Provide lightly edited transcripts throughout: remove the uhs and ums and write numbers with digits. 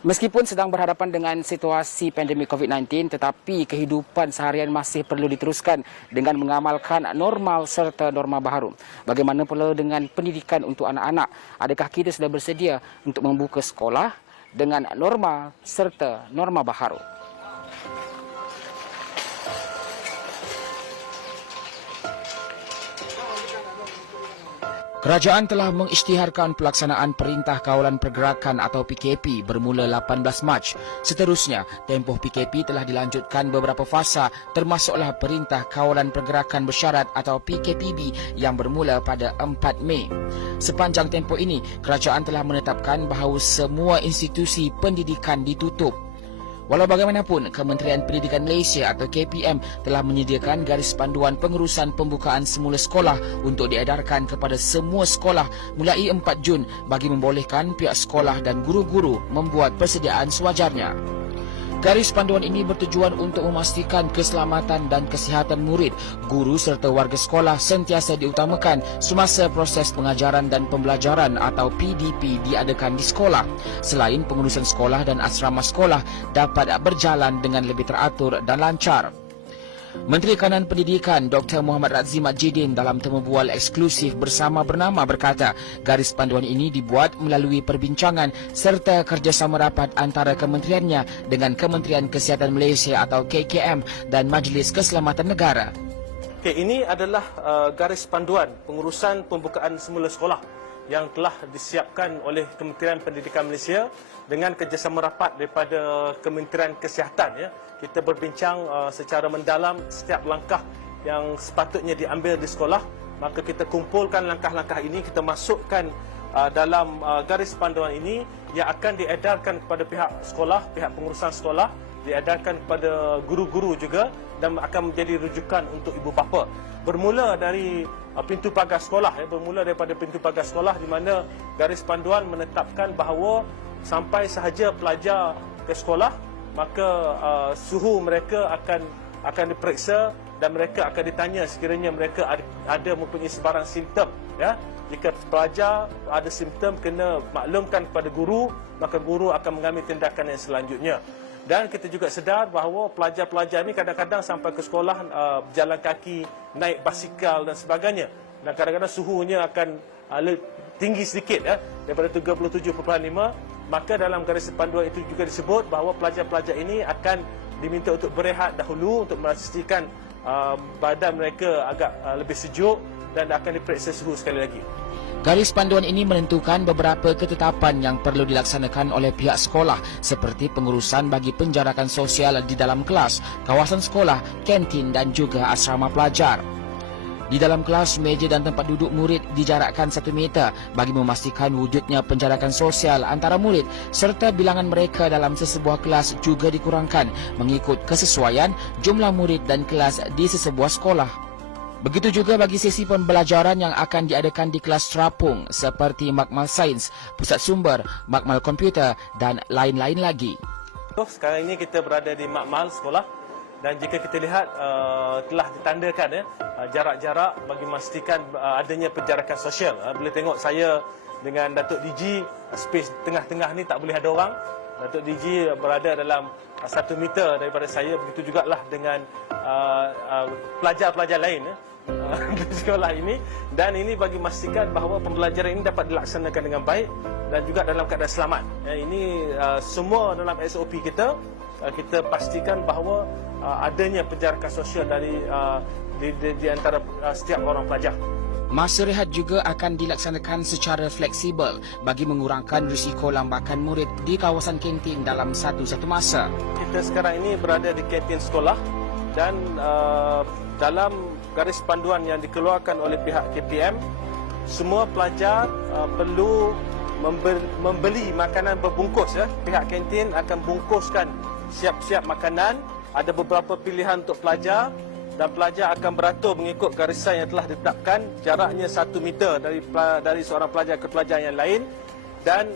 Meskipun sedang berhadapan dengan situasi pandemik COVID-19, tetapi kehidupan seharian masih perlu diteruskan dengan mengamalkan normal serta norma baharu. Bagaimana pula dengan pendidikan untuk anak-anak? Adakah kita sudah bersedia untuk membuka sekolah dengan normal serta norma baharu? Kerajaan telah mengisytiharkan pelaksanaan Perintah Kawalan Pergerakan atau PKP bermula 18 Mac. Seterusnya, tempoh PKP telah dilanjutkan beberapa fasa termasuklah Perintah Kawalan Pergerakan Bersyarat atau PKPB yang bermula pada 4 Mei. Sepanjang tempoh ini, kerajaan telah menetapkan bahawa semua institusi pendidikan ditutup. Walau bagaimanapun, Kementerian Pendidikan Malaysia atau KPM telah menyediakan garis panduan pengurusan pembukaan semula sekolah untuk diedarkan kepada semua sekolah mulai 4 Jun bagi membolehkan pihak sekolah dan guru-guru membuat persediaan sewajarnya. Garis panduan ini bertujuan untuk memastikan keselamatan dan kesihatan murid, guru serta warga sekolah sentiasa diutamakan semasa proses pengajaran dan pembelajaran atau PDP diadakan di sekolah. Selain pengurusan sekolah dan asrama sekolah dapat berjalan dengan lebih teratur dan lancar. Menteri Kanan Pendidikan Dr. Muhammad Razzi Majidin dalam temu bual eksklusif bersama bernama berkata, garis panduan ini dibuat melalui perbincangan serta kerjasama rapat antara kementeriannya dengan Kementerian Kesihatan Malaysia atau KKM dan Majlis Keselamatan Negara. Ini adalah garis panduan pengurusan pembukaan semula sekolah yang telah disiapkan oleh Kementerian Pendidikan Malaysia dengan kerjasama rapat daripada Kementerian Kesihatan. Kita berbincang secara mendalam setiap langkah yang sepatutnya diambil di sekolah. Maka kita kumpulkan langkah-langkah ini, kita masukkan dalam garis panduan ini yang akan diedarkan kepada pihak sekolah, pihak pengurusan sekolah, diedarkan kepada guru-guru juga dan akan menjadi rujukan untuk ibu bapa. Bermula dari pintu pagar sekolah, bermula daripada pintu pagar sekolah di mana garis panduan menetapkan bahawa sampai sahaja pelajar ke sekolah, maka suhu mereka akan diperiksa dan mereka akan ditanya sekiranya mereka ada mempunyai sebarang simptom. Jika pelajar ada simptom, kena maklumkan kepada guru, maka guru akan mengambil tindakan yang selanjutnya. Dan kita juga sedar bahawa pelajar-pelajar ini kadang-kadang sampai ke sekolah berjalan kaki, naik basikal dan sebagainya. Dan kadang-kadang suhunya akan tinggi sedikit, daripada 37.5. Maka dalam garis panduan itu juga disebut bahawa pelajar-pelajar ini akan diminta untuk berehat dahulu untuk memastikan badan mereka agak lebih sejuk dan akan diperiksa suhu sekali lagi. Garis panduan ini menentukan beberapa ketetapan yang perlu dilaksanakan oleh pihak sekolah seperti pengurusan bagi penjarakan sosial di dalam kelas, kawasan sekolah, kantin dan juga asrama pelajar. Di dalam kelas, meja dan tempat duduk murid dijarakkan 1 meter bagi memastikan wujudnya penjarakan sosial antara murid serta bilangan mereka dalam sesebuah kelas juga dikurangkan mengikut kesesuaian jumlah murid dan kelas di sesebuah sekolah. Begitu juga bagi sesi pembelajaran yang akan diadakan di kelas terapung seperti makmal sains, pusat sumber, makmal komputer dan lain-lain lagi. Sekarang ini kita berada di makmal sekolah. Dan jika kita lihat telah ditandakan jarak-jarak bagi memastikan adanya penjarakan sosial. Boleh tengok saya dengan Datuk DG, space tengah-tengah ni tak boleh ada orang. Datuk DG berada dalam 1 meter daripada saya. Begitu jugalah dengan pelajar-pelajar lain di sekolah ini. Dan ini bagi memastikan bahawa pembelajaran ini dapat dilaksanakan dengan baik dan juga dalam keadaan selamat. Ini semua dalam SOP kita. Kita pastikan bahawa adanya penjarakan sosial di antara setiap orang pelajar. Masa rehat juga akan dilaksanakan secara fleksibel bagi mengurangkan risiko lambakan murid di kawasan kantin dalam satu masa. Kita sekarang ini berada di kantin sekolah dan dalam garis panduan yang dikeluarkan oleh pihak KPM, semua pelajar perlu membeli makanan berbungkus. Pihak kantin akan bungkuskan siap-siap makanan. Ada beberapa pilihan untuk pelajar dan pelajar akan beratur mengikut garisan yang telah ditetapkan, jaraknya 1 meter dari seorang pelajar ke pelajar yang lain. Dan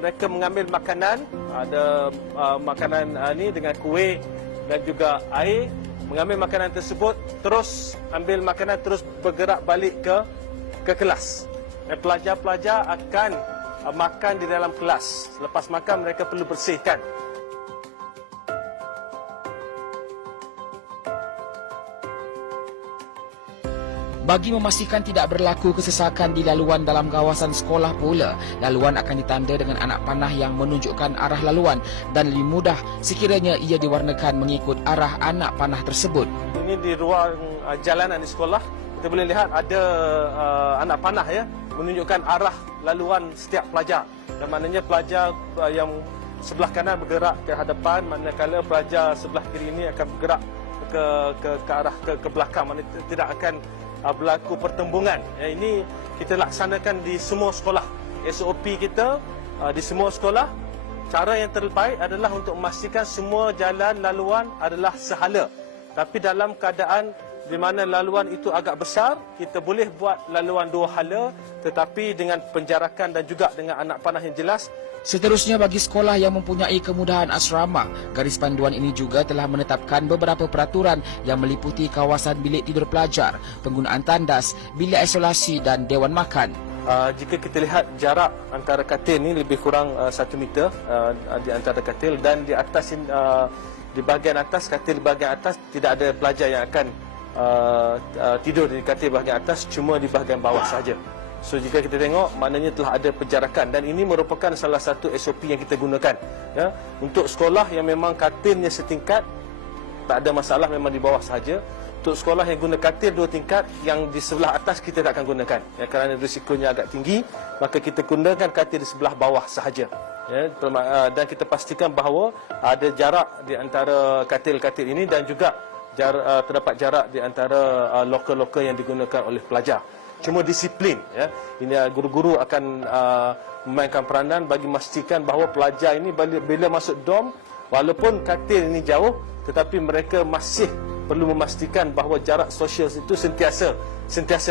mereka mengambil makanan, ada makanan ni dengan kuih dan juga air. Mengambil makanan tersebut, terus ambil makanan, terus bergerak balik ke kelas. Dan pelajar-pelajar akan makan di dalam kelas. Lepas makan mereka perlu bersihkan. Bagi memastikan tidak berlaku kesesakan di laluan dalam kawasan sekolah pula, laluan akan ditanda dengan anak panah yang menunjukkan arah laluan dan lebih mudah sekiranya ia diwarnakan mengikut arah anak panah tersebut. Ini di ruang jalanan di sekolah, kita boleh lihat ada anak panah ya, menunjukkan arah laluan setiap pelajar. Dan maknanya pelajar yang sebelah kanan bergerak ke hadapan, manakala pelajar sebelah kiri ini akan bergerak ke arah ke belakang, maknanya tidak akan berlaku pertembungan. Ini kita laksanakan di semua sekolah. SOP kita di semua sekolah. Cara yang terbaik adalah untuk memastikan semua jalan laluan adalah sehala. Tapi dalam keadaan di mana laluan itu agak besar, kita boleh buat laluan dua hala, tetapi dengan penjarakan dan juga dengan anak panah yang jelas. Seterusnya, bagi sekolah yang mempunyai kemudahan asrama, garis panduan ini juga telah menetapkan beberapa peraturan yang meliputi kawasan bilik tidur pelajar, penggunaan tandas, bilik isolasi dan dewan makan. Jika kita lihat jarak antara katil ini lebih kurang 1 meter di antara katil, dan di atas di bahagian atas, katil di bahagian atas tidak ada pelajar yang akan tidur di katil bahagian atas, cuma di bahagian bawah sahaja. So jika kita tengok, maknanya telah ada penjarakan, dan ini merupakan salah satu SOP yang kita gunakan ya. Untuk sekolah yang memang katilnya setingkat, tak ada masalah, memang di bawah sahaja. Untuk sekolah yang guna katil 2 tingkat, yang di sebelah atas kita tak akan gunakan ya, kerana risikonya agak tinggi, maka kita gunakan katil di sebelah bawah sahaja ya. Dan kita pastikan bahawa ada jarak di antara katil-katil ini, dan juga terdapat jarak di antara loker-loker yang digunakan oleh pelajar. Cuma disiplin ya. Ini guru-guru akan memainkan peranan bagi memastikan bahawa pelajar ini bila masuk dorm, walaupun katil ini jauh, tetapi mereka masih perlu memastikan bahawa jarak sosial itu sentiasa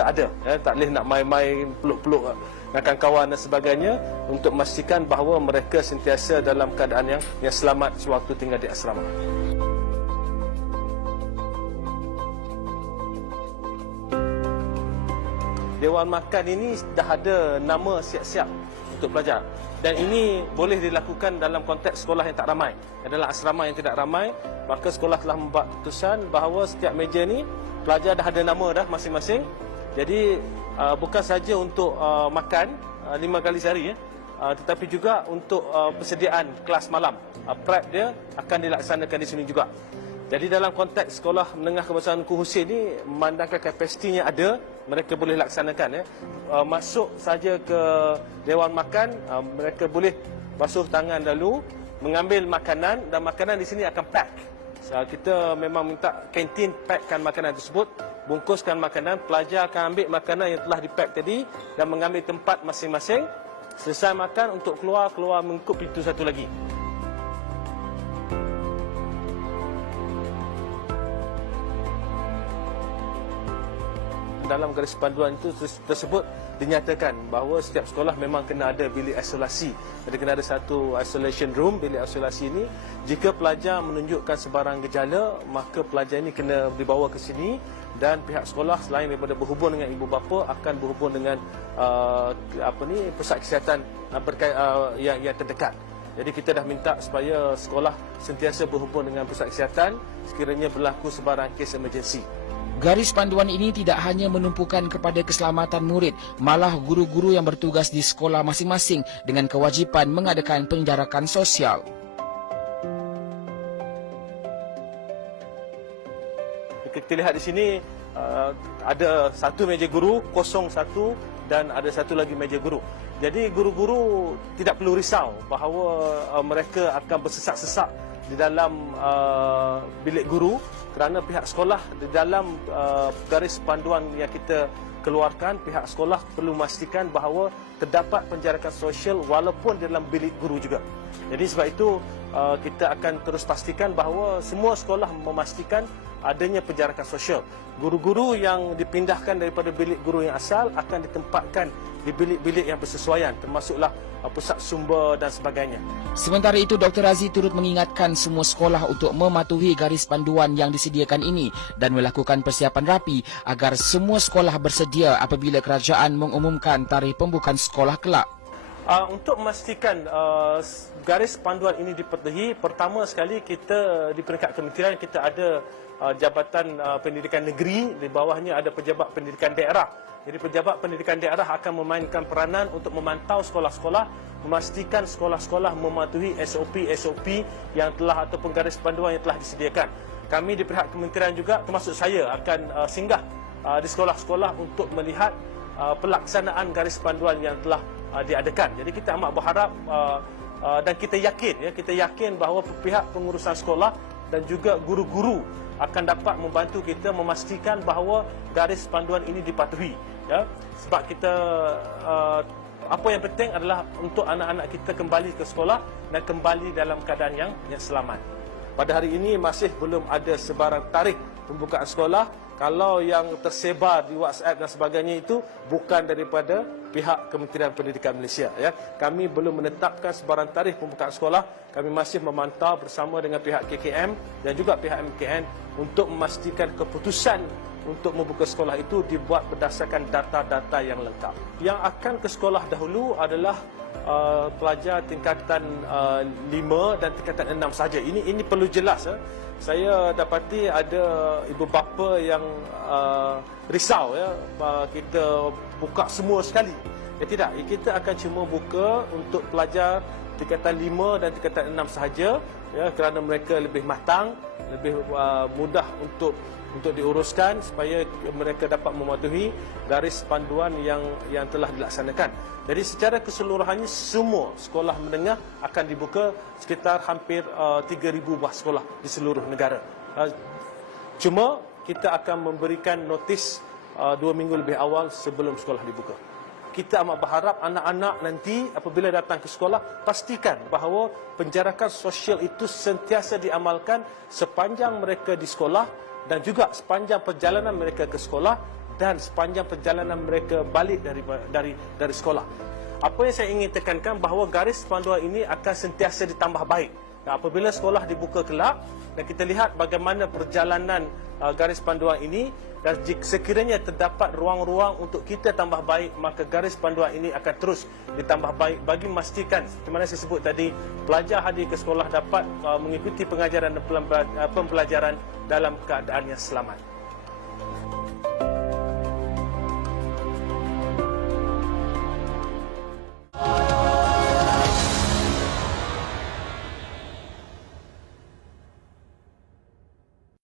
ada ya. Tak boleh nak main-main, peluk-peluk dengan kawan dan sebagainya, untuk memastikan bahawa mereka sentiasa dalam keadaan yang selamat sewaktu tinggal di asrama. Dewan makan ini dah ada nama siap-siap untuk pelajar, dan ini boleh dilakukan dalam konteks sekolah yang tak ramai. Adalah asrama yang tidak ramai, maka sekolah telah membuat keputusan bahawa setiap meja ni pelajar dah ada nama dah masing-masing. Jadi bukan saja untuk makan 5 kali sehari ya, tetapi juga untuk persediaan kelas malam, prep dia akan dilaksanakan di sini juga. Jadi dalam konteks sekolah menengah kebangsaan Tunku Husin ni, memandangkan kapasitinya ada, mereka boleh laksanakan ya. Masuk saja ke dewan makan, mereka boleh basuh tangan dulu, mengambil makanan, dan makanan di sini akan pack. Kita memang minta kantin packkan makanan tersebut, bungkuskan makanan, pelajar akan ambil makanan yang telah dipack tadi dan mengambil tempat masing-masing. Selesai makan, untuk keluar mengikut pintu satu lagi. Dalam garis panduan itu tersebut dinyatakan bahawa setiap sekolah memang kena ada bilik isolasi. Jadi kena ada satu isolation room. Bilik isolasi ini, jika pelajar menunjukkan sebarang gejala, maka pelajar ini kena dibawa ke sini, dan pihak sekolah selain daripada berhubung dengan ibu bapa, akan berhubung dengan pusat kesihatan yang terdekat. Jadi kita dah minta supaya sekolah sentiasa berhubung dengan pusat kesihatan sekiranya berlaku sebarang kes emergency. Garis panduan ini tidak hanya menumpukan kepada keselamatan murid, malah guru-guru yang bertugas di sekolah masing-masing dengan kewajipan mengadakan penjarakan sosial. Kita lihat di sini ada satu meja guru, kosong satu, dan ada satu lagi meja guru. Jadi guru-guru tidak perlu risau bahawa mereka akan bersesak-sesak di dalam bilik guru, kerana pihak sekolah di dalam garis panduan yang kita keluarkan, pihak sekolah perlu memastikan bahawa terdapat penjarakan sosial walaupun di dalam bilik guru juga. Jadi sebab itu kita akan terus pastikan bahawa semua sekolah memastikan adanya penjarakan sosial. Guru-guru yang dipindahkan daripada bilik guru yang asal akan ditempatkan di bilik-bilik yang bersesuaian, termasuklah pusat sumber dan sebagainya. Sementara itu, Dr. Razi turut mengingatkan semua sekolah untuk mematuhi garis panduan yang disediakan ini dan melakukan persiapan rapi agar semua sekolah bersedia apabila kerajaan mengumumkan tarikh pembukaan sekolah kelak. Untuk memastikan garis panduan ini dipatuhi, pertama sekali kita di peringkat kementerian kita ada Jabatan Pendidikan Negeri, di bawahnya ada Pejabat Pendidikan Daerah. Jadi Pejabat Pendidikan Daerah akan memainkan peranan untuk memantau sekolah-sekolah, memastikan sekolah-sekolah mematuhi SOP-SOP yang telah ataupun garis panduan yang telah disediakan. Kami di pihak kementerian juga, termasuk saya, akan singgah di sekolah-sekolah untuk melihat pelaksanaan garis panduan yang telah diadakan. Jadi kita amat berharap dan kita yakin bahawa pihak pengurusan sekolah dan juga guru-guru akan dapat membantu kita memastikan bahawa garis panduan ini dipatuhi, ya. Sebab kita apa yang penting adalah untuk anak-anak kita kembali ke sekolah dan kembali dalam keadaan yang selamat. Pada hari ini masih belum ada sebarang tarikh pembukaan sekolah. Kalau yang tersebar di WhatsApp dan sebagainya itu bukan daripada pihak Kementerian Pendidikan Malaysia, ya. Kami belum menetapkan sebarang tarikh pembukaan sekolah. Kami masih memantau bersama dengan pihak KKM dan juga pihak MKN untuk memastikan keputusan untuk membuka sekolah itu dibuat berdasarkan data-data yang lengkap. Yang akan ke sekolah dahulu adalah pelajar tingkatan 5 dan tingkatan 6 saja. Ini perlu jelas, ya. Saya dapati ada ibu bapa yang risau, ya, kita buka semua sekali. Ya tidak, kita akan cuma buka untuk pelajar tingkatan 5 dan tingkatan 6 sahaja, ya, kerana mereka lebih matang, lebih mudah untuk diuruskan supaya mereka dapat mematuhi garis panduan yang telah dilaksanakan. Jadi secara keseluruhannya semua sekolah menengah akan dibuka, sekitar hampir 3,000 buah sekolah di seluruh negara. Cuma kita akan memberikan notis 2 minggu lebih awal sebelum sekolah dibuka. Kita amat berharap anak-anak nanti apabila datang ke sekolah, pastikan bahawa penjarakan sosial itu sentiasa diamalkan sepanjang mereka di sekolah dan juga sepanjang perjalanan mereka ke sekolah dan sepanjang perjalanan mereka balik dari sekolah. Apa yang saya ingin tekankan bahawa garis panduan ini akan sentiasa ditambah baik. Dan apabila sekolah dibuka kelak dan kita lihat bagaimana perjalanan garis panduan ini, dan sekiranya terdapat ruang-ruang untuk kita tambah baik, maka garis panduan ini akan terus ditambah baik bagi memastikan, seperti mana saya sebut tadi, pelajar hadir ke sekolah dapat mengikuti pengajaran dan pembelajaran dalam keadaan yang selamat.